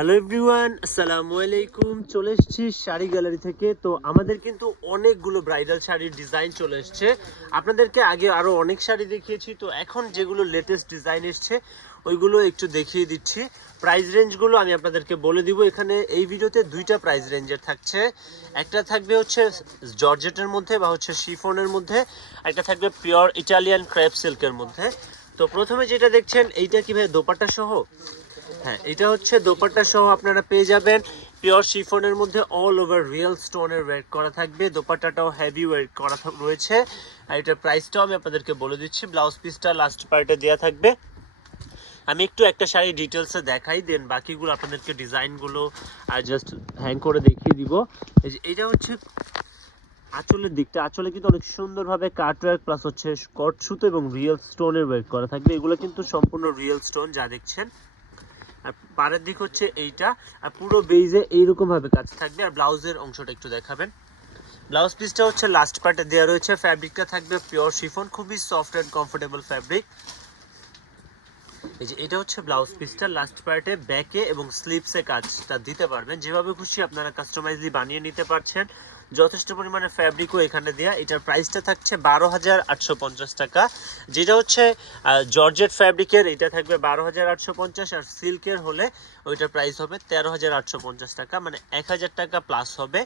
Hello everyone আসসালামু আলাইকুম চলে এসেছি শাড়ি গ্যালারি থেকে। তো আমাদের কিন্তু অনেকগুলো ব্রাইডাল শাড়ির ডিজাইন চলে এসছে। আপনাদেরকে আগে আরও অনেক শাড়ি দেখিয়েছি। তো এখন যেগুলো লেটেস্ট ডিজাইন এসছে, ওইগুলো একটু দেখিয়ে দিচ্ছি। প্রাইস রেঞ্জগুলো আমি আপনাদেরকে বলে দিব। এখানে এই ভিডিওতে দুইটা প্রাইস রেঞ্জের থাকছে। একটা থাকবে হচ্ছে জর্জেটের মধ্যে বা হচ্ছে শিফনের মধ্যে। একটা থাকবে পিওর ইটালিয়ান ক্র্যাপ সিল্কের মধ্যে। তো প্রথমে যেটা দেখছেন, এইটা কীভাবে দোপাট্টা সহ? হ্যাঁ এটা হচ্ছে দোপাট্টা সহ আপনারা পেয়ে যাবেন পিওর শিফনের মধ্যে অল ওভার রিয়েল স্টোনের ওয়েট করা থাকবে। দোপাট্টাটাও হেভি ওয়েট করা রয়েছে। আর এটার প্রাইসটাও আমি আপনাদেরকে বলে দিচ্ছি। ব্লাউজ পিসটা লাস্ট পার্টে দেওয়া থাকবে। আমি একটু একটা শাড়ি ডিটেলসে দেখাই দেন বাকিগুলো আপনাদেরকে ডিজাইনগুলো আর জাস্ট হ্যাং করে দেখিয়ে দিব। এই যে এইটা হচ্ছে আঁচলের দিকটা। আঁচলে কিন্তু অনেক সুন্দরভাবে কাটওয়ার্ক প্লাস হচ্ছে স্কট সুতো এবং রিয়েল স্টোনের ওয়েট করা থাকবে। এগুলো কিন্তু সম্পূর্ণ রিয়েল স্টোন যা দেখছেন। আর পাড়ের দিক হচ্ছে এইটা, আর পুরো বেইজে এইরকম ভাবে কাজ থাকবে, আর ব্লাউজের অংশটা একটু দেখাবেন। ব্লাউজ পিসটা হচ্ছে লাস্ট পার্টে দেওয়া রয়েছে ফ্যাব্রিকটা থাকবে পিওর শিফন খুবই সফট অ্যান্ড কমফোর্টেবল ফ্যাব্রিক এই যে এটা হচ্ছে ব্লাউজ পিসটা লাস্ট পার্টে ব্যাকে এবং স্লিপসে কাজটা দিতে পারবেন। যেভাবে খুশি আপনারা কাস্টমাইজলি বানিয়ে নিতে পারছেন। যথেষ্ট পরিমাণে ফ্যাব্রিকও এখানে দেওয়া এটার প্রাইসটা থাকছে বারো হাজার আটশো পঞ্চাশ টাকা। যেটা হচ্ছে জর্জেট ফ্যাব্রিকের এটা থাকবে বারো হাজার আটশো পঞ্চাশ আর সিল্কের হলে ওইটার প্রাইস হবে তেরো হাজার আটশো পঞ্চাশ টাকা। মানে এক হাজার টাকা প্লাস হবে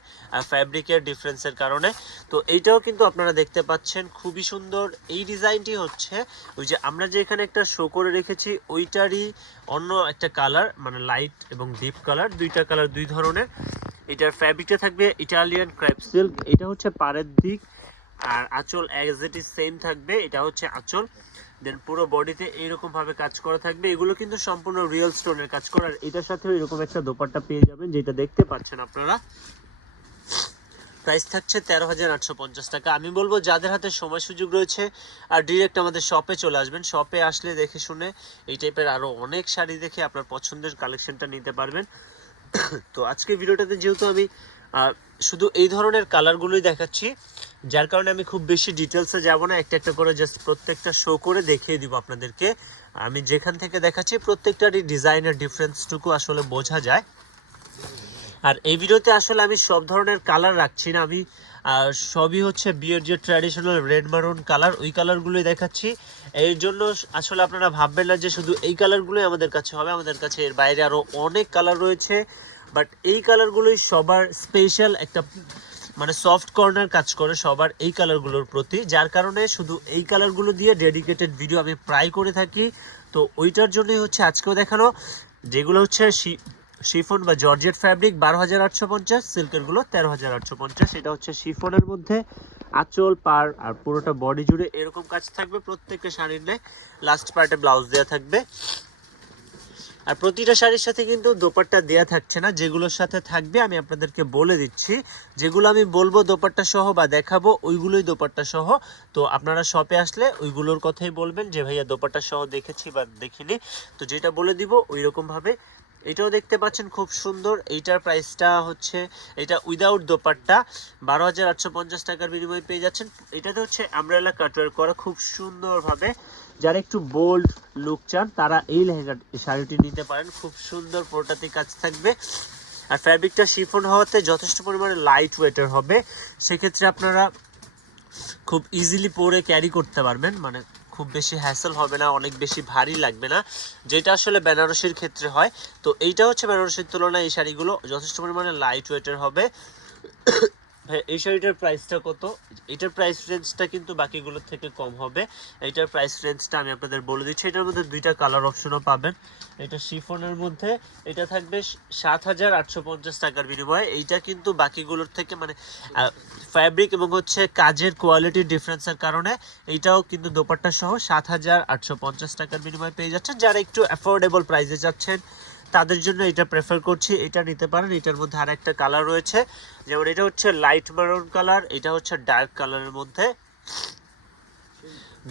ফ্যাব্রিকের ডিফারেন্সের কারণে। তো এইটাও কিন্তু আপনারা দেখতে পাচ্ছেন, খুবই সুন্দর। এই ডিজাইনটি হচ্ছে, ওই যে আমরা যে এখানে একটা শো করে রেখেছি, ওইটারই অন্য একটা কালার মানে লাইট এবং ডিপ কালার দুইটা কালার দুই ধরনের। এটার ফ্যাব্রিকটা থাকবে ইটালিয়ান ক্র্যাপ সিল্ক এটা হচ্ছে পাড়ের দিক, আর আঁচল অ্যাজ ইট ইজ সেম থাকবে, এটা হচ্ছে আঁচল। দেন পুরো বডিতে এইরকম ভাবে কাজ করা থাকবে। এগুলো কিন্তু সম্পূর্ণ রিয়েল স্টোনের কাজ করা, আর এটার সাথেও এরকম একটা দোপাট্টা পেয়ে যাবেন, যেটা দেখতে পাচ্ছেন আপনারা। প্রাইস থাকছে তেরো হাজার আটশো পঞ্চাশ টাকা। আমি বলব, যাদের হাতে সময় সুযোগ রয়েছে, আর ডিরেক্ট আমাদের শপে চলে আসবেন। শপে আসলে দেখে শুনে এই টাইপের আরও অনেক শাড়ি দেখে আপনার পছন্দের কালেকশনটা নিতে পারবেন। তো আজকে ভিডিওটাতে যেহেতু আমি শুধু এই ধরনের কালারগুলোই দেখাচ্ছি, যার কারণে আমি খুব বেশি ডিটেলসে যাব না, একটা একটা করে জাস্ট প্রত্যেকটা শো করে দেখিয়ে দিব আপনাদেরকে। আমি যেখান থেকে দেখাচ্ছি, প্রত্যেকটারই ডিজাইনের ডিফারেন্সটুকু আসলে বোঝা যায়। আর এই ভিডিওতে আসলে আমি সব ধরনের কালার রাখছি না, আমি সবই হচ্ছে বিয়ের যে ট্র্যাডিশনাল রেড মারুন কালার ওই কালারগুলোই দেখাচ্ছি। এর জন্য আসলে আপনারা ভাববেন না যে শুধু এই কালারগুলোই আমাদের কাছে হবে, আমাদের কাছে এর বাইরে আরও অনেক কালার রয়েছে। বাট এই কালারগুলোই সবার স্পেশাল একটা মানে সফট কর্নার কাজ করে সবার এই কালারগুলোর প্রতি। যার কারণে শুধু এই কালারগুলো দিয়ে ডেডিকেটেড ভিডিও আমি প্রায় করে থাকি। তো ওইটার জন্যই হচ্ছে আজকেও দেখানো, যেগুলো হচ্ছে শিফন বা জর্জেট ফ্যাব্রিক বারো হাজার আটশো পঞ্চাশ, সিল্কেরগুলো তেরো হাজার আটশো পঞ্চাশ। এটা হচ্ছে শিফনের মধ্যে আঁচল পার আর পুরোটা বডি জুড়ে এরকম কাজ থাকবে। প্রত্যেকটা শাড়ির নেয় লাস্ট পার্টে ব্লাউজ দেওয়া থাকবে। আর প্রতিটা শাড়ির সাথে কিন্তু দোপাট্টা দেয়া থাকছে না, যেগুলোর সাথে থাকবে আমি আপনাদেরকে বলে দিচ্ছি। যেগুলো আমি বলব দোপাট্টা সহ বা দেখাবো, ওইগুলোই দোপাট্টা সহ। তো আপনারা শপে আসলে ওইগুলোর কথাই বলবেন যে, ভাইয়া, দোপাট্টা সহ দেখেছি বা দেখিনি। তো যেটা বলে দিব ওই রকম ভাবে এটাও দেখতে পাচ্ছেন খুব সুন্দর। এইটার প্রাইসটা হচ্ছে, এটা উইদাউট দোপাট্টা। বারো হাজার আটশো পঞ্চাশ টাকার বিনিময়ে পেয়ে যাচ্ছেন। এটাতে হচ্ছে আমব্রেলা কাটওয়ার করা খুব সুন্দরভাবে। যারা একটু বোল্ড লুক চান, তারা এই লেহেঙ্গা শাড়িটি নিতে পারেন। খুব সুন্দর পুরোটাতে কাজ থাকবে। আর ফ্যাব্রিকটা শিফন হওয়াতে যথেষ্ট পরিমাণে লাইট ওয়েটের হবে। সেক্ষেত্রে আপনারা খুব ইজিলি পরে ক্যারি করতে পারবেন। মানে খুব বেশি হ্যাসেল হবে না, অনেক বেশি ভারী লাগবে না, যেটা আসলে বেনারসির ক্ষেত্রে হয়। তো এইটা হচ্ছে বেনারসির তুলনায় এই শাড়িগুলো যথেষ্ট পরিমাণে লাইট ওয়েটের হবে। ভাই, এই শাড়িটার প্রাইসটা কত? এটার প্রাইস রেঞ্জটা কিন্তু বাকিগুলোর থেকে কম হবে। এইটার প্রাইস রেঞ্জটা আমি আপনাদের বলে দিচ্ছি। এটার মধ্যে দুইটা কালার অপশনও পাবেন। এটা শিফনের মধ্যে। এটা থাকবে সাত হাজার আটশো পঞ্চাশ টাকার বিনিময়ে। এইটা কিন্তু বাকিগুলোর থেকে মানে ফ্যাব্রিক এবং হচ্ছে কাজের কোয়ালিটির ডিফারেন্সের কারণে এইটাও কিন্তু দোপাট্টা সহ সাত হাজার আটশো পঞ্চাশ টাকার বিনিময়ে পেয়ে যাচ্ছেন। যারা একটু অ্যাফোর্ডেবল প্রাইসে যাচ্ছেন তাদের জন্য এটা প্রেফার করছি, এটা নিতে পারেন, এটার মধ্যে আর একটা কালার রয়েছে। যেমন এটা হচ্ছে লাইট মারুন কালার এটা হচ্ছে ডার্ক কালারের মধ্যে।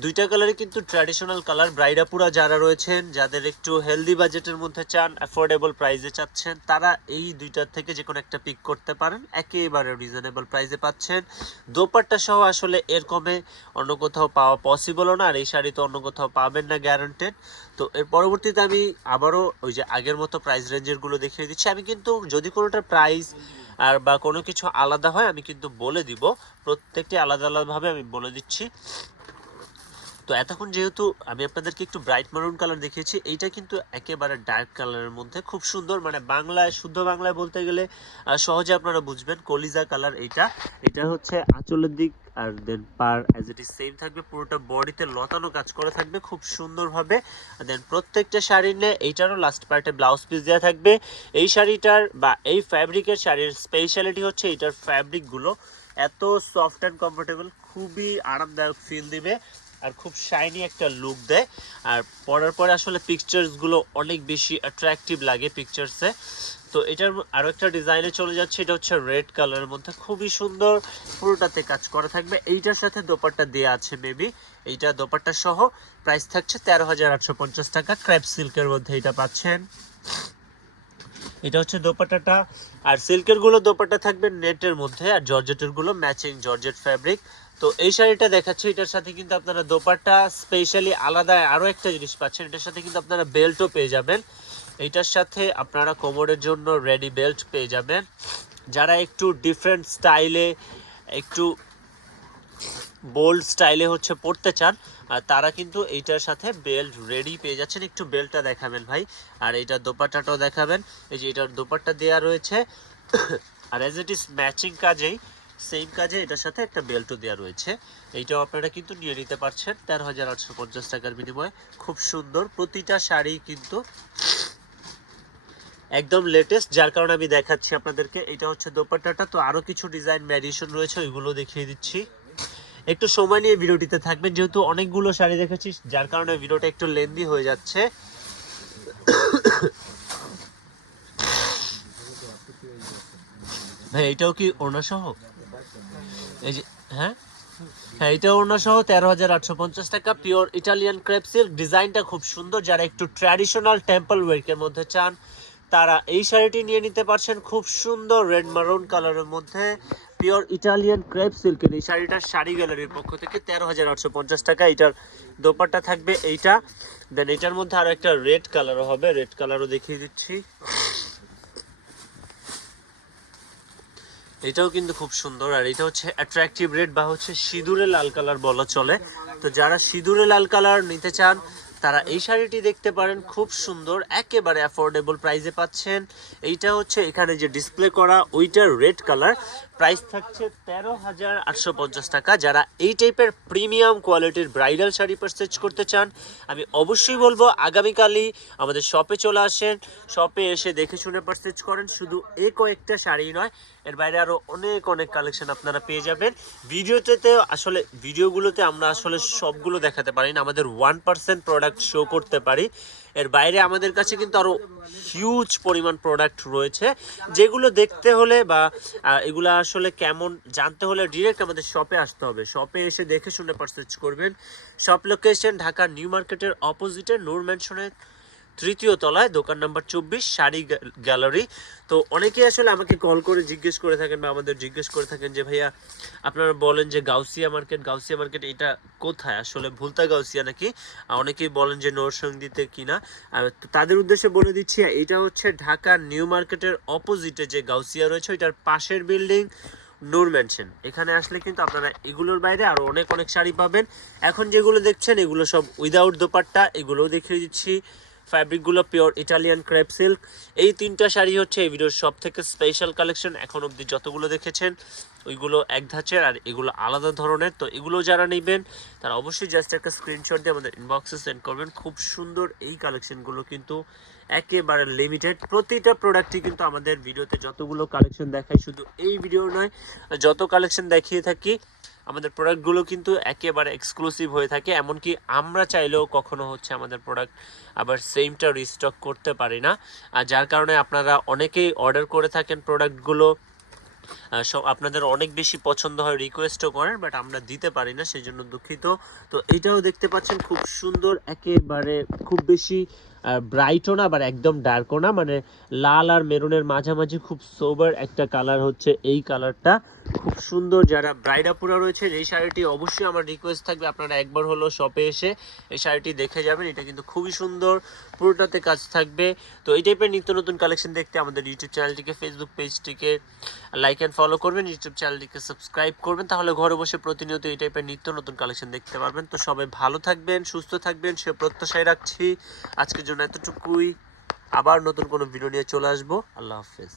দুইটা কালারই কিন্তু ট্র্যাডিশনাল কালার ব্রাইডাপুরা যারা রয়েছেন, যাদের একটু হেলদি বাজেটের মধ্যে চান অ্যাফোর্ডেবল প্রাইসে চাচ্ছেন, তারা এই দুইটার থেকে যে কোনো একটা পিক করতে পারেন। একেবারে রিজনেবল প্রাইসে পাচ্ছেন। দোপাট্টা সহ আসলে এর কমে অন্য কোথাও পাওয়া পসিবলও না, আর এই শাড়ি তো অন্য কোথাও পাবেন না গ্যারান্টেড তো এর পরবর্তীতে আমি আবারও ওই যে আগের মতো প্রাইস রেঞ্জেরগুলো দেখিয়ে দিচ্ছি। আমি কিন্তু যদি কোনোটার প্রাইস আর বা কোনো কিছু আলাদা হয়, আমি কিন্তু বলে দিব। প্রত্যেকটি আলাদা আলাদাভাবে আমি বলে দিচ্ছি। তো এতক্ষণ যেহেতু আমি আপনাদেরকে একটু ব্রাইট মারুন কালার দেখিয়েছি, এইটা কিন্তু একেবারে ডার্ক কালারের মধ্যে খুব সুন্দর মানে বাংলায়, শুদ্ধ বাংলায় বলতে গেলে সহজে আপনারা বুঝবেন, কলিজা কালার এইটা। এটা হচ্ছে আঁচলের দিক, আর দেন পার অ্যাজ ইট ইজ সেম থাকবে, পুরোটা বডিতে লতানো কাজ করা থাকবে, খুব সুন্দরভাবে। দেন প্রত্যেকটা শাড়ি নিয়ে এইটারও লাস্ট পার্টে ব্লাউজ পিস দেওয়া থাকবে। এই শাড়িটার বা এই ফ্যাব্রিকের শাড়ির স্পেশালিটি হচ্ছে এইটার ফ্যাব্রিকগুলো এত সফট অ্যান্ড কমফোর্টেবল খুবই আরামদায়ক ফিল দিবে। আর খুব শাইনি একটা লুক দেয়। আর পরার পরে আসলে পিকচার্সগুলো অনেক বেশি অ্যাট্রাকটিভ লাগে পিকচার্সে তো এটার আরও একটা ডিজাইনে চলে যাচ্ছে, এটা হচ্ছে রেড কালারের মধ্যে। খুবই সুন্দর, পুরোটাতে কাজ করা থাকবে। এইটার সাথে দোপাট্টা দেওয়া আছে মেবি এইটা দোপাট্টা সহ প্রাইস থাকছে তেরো হাজার আটশো পঞ্চাশ টাকা। ক্র্যাপ সিল্কের মধ্যে এটা পাচ্ছেন। এটা হচ্ছে দোপাট্টাটা। আর সিল্কেরগুলো দোপাট্টা থাকবে নেটের মধ্যে। আর জর্জেটেরগুলো ম্যাচিং জর্জেট ফ্যাব্রিক তো এই শাড়িটা দেখাচ্ছি, এটার সাথে কিন্তু আপনারা দোপাট্টা স্পেশালি আলাদা আরও একটা জিনিস পাচ্ছেন, এটার সাথে কিন্তু আপনারা বেল্টও পেয়ে যাবেন। এইটার সাথে আপনারা কোমরের জন্য রেডি বেল্ট পেয়ে যাবেন। যারা একটু ডিফারেন্ট স্টাইলে একটু বোল্ড স্টাইলে হচ্ছে পড়তে চান আর তারা কিন্তু এইটার সাথে বেল্ট রেডি পেয়ে যাচ্ছেন। একটু বেল্টটা দেখাবেন ভাই, আর এইটার দোপাট্টাটাও দেখাবেন। এই যে এটার দোপাট্টা দেওয়া রয়েছে, আর অ্যাজ ইট ইজ ম্যাচিং কাজেই সেম কাজে এটার সাথে একটা বেল্টও দেওয়া রয়েছে। এইটাও আপনারা কিন্তু নিয়ে নিতে পারছেন। তেরো হাজার আটশো পঞ্চাশ টাকার বিনিময়ে। খুব সুন্দর। প্রতিটা শাড়ি কিন্তু একদম লেটেস্ট যার কারণে আমি দেখাচ্ছি আপনাদেরকে। এটা হচ্ছে দোপাট্টাটা। তো আরও কিছু ডিজাইন ভ্যারিয়েশন রয়েছে, ওইগুলো দেখিয়ে দিচ্ছি। একটু সময় নিয়ে ভিডিওটিতে থাকবেন। যেহেতু অনেকগুলো শাড়ি দেখেছি, যার কারণে ভিডিওটা একটু লেন্দি হয়ে যাচ্ছে। ভাই, এটাও কি ওনা সহ? এই যে হ্যাঁ? হ্যাঁ এটা ওনা সহ তেরো হাজার আটশো পঞ্চাশ টাকা পিওর ইটালিয়ান ক্রেপ সিল্ক ডিজাইনটা খুব সুন্দর, যারা একটু ট্র্যাডিশনাল টেম্পল ওয়ার্কের মধ্যে চান, তারা এই শাড়িটি নিয়ে নিতে পারছেন খুব সুন্দর রেড মারুন কালারের মধ্যে। পিওর ইটালিয়ান ক্রেপ সিল্কের এই শাড়িটার শাড়ি গ্যালারির পক্ষ থেকে তেরো হাজার আটশো পঞ্চাশ টাকা, এটার দোপাট্টা থাকবে এইটা। দেন এটার মধ্যে আরও একটা রেড কালারও হবে রেড কালারও দেখিয়ে দিচ্ছি। এটাও কিন্তু খুব সুন্দর, আর এটা হচ্ছে অ্যাট্রাকটিভ রেড বা হচ্ছে সিঁদুরে লাল কালার বলা চলে। তো যারা সিঁদুরে লাল কালার নিতে চান তারা এই শাড়িটি দেখতে পারেন, খুব সুন্দর, একেবারে অ্যাফোর্ডেবল প্রাইসে পাচ্ছেন। এইটা হচ্ছে এখানে যে ডিসপ্লে করা, ওইটার রেড কালার প্রাইস থাকছে তেরো হাজার আটশো পঞ্চাশ টাকা। যারা এই টাইপের প্রিমিয়াম কোয়ালিটির ব্রাইডাল শাড়ি পারচেজ করতে চান, আমি অবশ্যই বলব, আগামীকালই আমাদের শপে চলে আসেন। শপে এসে দেখে শুনে পারচেজ করেন। শুধু এ কয়েকটা শাড়ি নয়, এর বাইরে আরও অনেক অনেক কালেকশন আপনারা পেয়ে যাবেন। ভিডিওতে আসলে, ভিডিওগুলোতে আমরা আসলে সবগুলো দেখাতে পারি না। আমাদের ওয়ান পার্সেন্ট প্রোডাক্ট শো করতে পারি। এর বাইরে আমাদের কাছে কিন্তু আরও হিউজ পরিমাণ প্রোডাক্ট রয়েছে। যেগুলো দেখতে হলে বা এগুলো আসলে কেমন জানতে হলে ডিরেক্ট আমাদের শপে আসতে হবে। শপে এসে দেখে শুনে পারচেজ করবেন। শপ লোকেশন ঢাকা নিউ মার্কেটের অপোজিটে নূর ম্যানশনের তৃতীয় তলায়, দোকান নাম্বার চব্বিশ, শাড়ি গ্যালারি। তো অনেকেই আসলে আমাকে কল করে জিজ্ঞেস করে থাকেন বা আমাদের জিজ্ঞেস করে থাকেন যে, ভাইয়া, আপনারা বলেন যে গাউসিয়া মার্কেট গাউসিয়া মার্কেট এটা কোথায়? আসলে ভুলতা গাউসিয়া নাকি? অনেকেই বলেন যে নরসঙ্গীতে কিনা। তাদের উদ্দেশ্যে বলে দিচ্ছি, এটা হচ্ছে ঢাকা নিউ মার্কেটের অপোজিটে যে গাউসিয়া রয়েছে, ওইটার পাশের বিল্ডিং নূর ম্যানশন। এখানে আসলে কিন্তু আপনারা এগুলোর বাইরে আরও অনেক অনেক শাড়ি পাবেন। এখন যেগুলো দেখছেন, এগুলো সব উইদাউট দোপাট্টা। এগুলোও দেখিয়ে দিচ্ছি। ফ্যাব্রিকগুলো পিওর ইটালিয়ান ক্রেপ সিল্ক। এই তিনটা শাড়ি হচ্ছে এই ভিডিওর সব থেকে স্পেশাল কালেকশন এখন অবধি যতগুলো দেখেছেন, ওইগুলো এক ধাঁচের আর এগুলো আলাদা ধরনের। তো এগুলো যারা নেবেন, তারা অবশ্যই জাস্ট একটা স্ক্রিনশট দিয়ে আমাদের ইনবক্সে সেন্ড করবেন। খুব সুন্দর এই কালেকশনগুলো কিন্তু একেবারে লিমিটেড প্রতিটা প্রোডাক্টই কিন্তু আমাদের ভিডিওতে যতগুলো কালেকশন দেখাই শুধু এই ভিডিও নয়, যত কালেকশন দেখিয়ে থাকি, আমাদের প্রোডাক্টগুলো কিন্তু একেবারে এক্সক্লুসিভ হয়ে থাকে। এমনকি আমরা চাইলেও কখনো হচ্ছে আমাদের প্রোডাক্ট আবার সেমটা রিস্টক করতে পারি না। আর যার কারণে আপনারা অনেকেই অর্ডার করে থাকেন প্রোডাক্টগুলো আপনাদের অনেক বেশি পছন্দ হয় রিকোয়েস্টও করেন বাট আমরা দিতে পারি না সেই জন্য দুঃখিত। তো এটাও দেখতে পাচ্ছেন, খুব সুন্দর, একেবারে খুব বেশি ব্রাইটও না আবার একদম ডার্কও না। মানে লাল আর মেরুনের মাঝামাঝি খুব সোবার একটা কালার হচ্ছে এই কালারটা খুব সুন্দর যারা ব্রাইডাপুরা রয়েছে এই শাড়িটি অবশ্যই আমার রিকোয়েস্ট থাকবে। আপনারা একবার হলো শপে এসে এই শাড়িটি দেখে যাবেন। এটা কিন্তু খুবই সুন্দর, পুরোটাতে কাজ থাকবে। তো এই টাইপের নিত্য নতুন কালেকশন দেখতে আমাদের ইউটিউব চ্যানেলটিকে ফেসবুক পেজটিকে লাইক অ্যান্ড ফলো করবেন। ইউটিউব চ্যানেলটিকে সাবস্ক্রাইব করবেন। তাহলে ঘরে বসে প্রতিনিয়ত এই টাইপের নিত্য নতুন কালেকশন দেখতে পারবেন। তো সবাই ভালো থাকবেন, সুস্থ থাকবেন, সে প্রত্যাশায় রাখছি। আজকের জন্য এতটুকুই। আবার নতুন কোনো ভিডিও নিয়ে চলে আসব। আল্লাহ হাফেজ।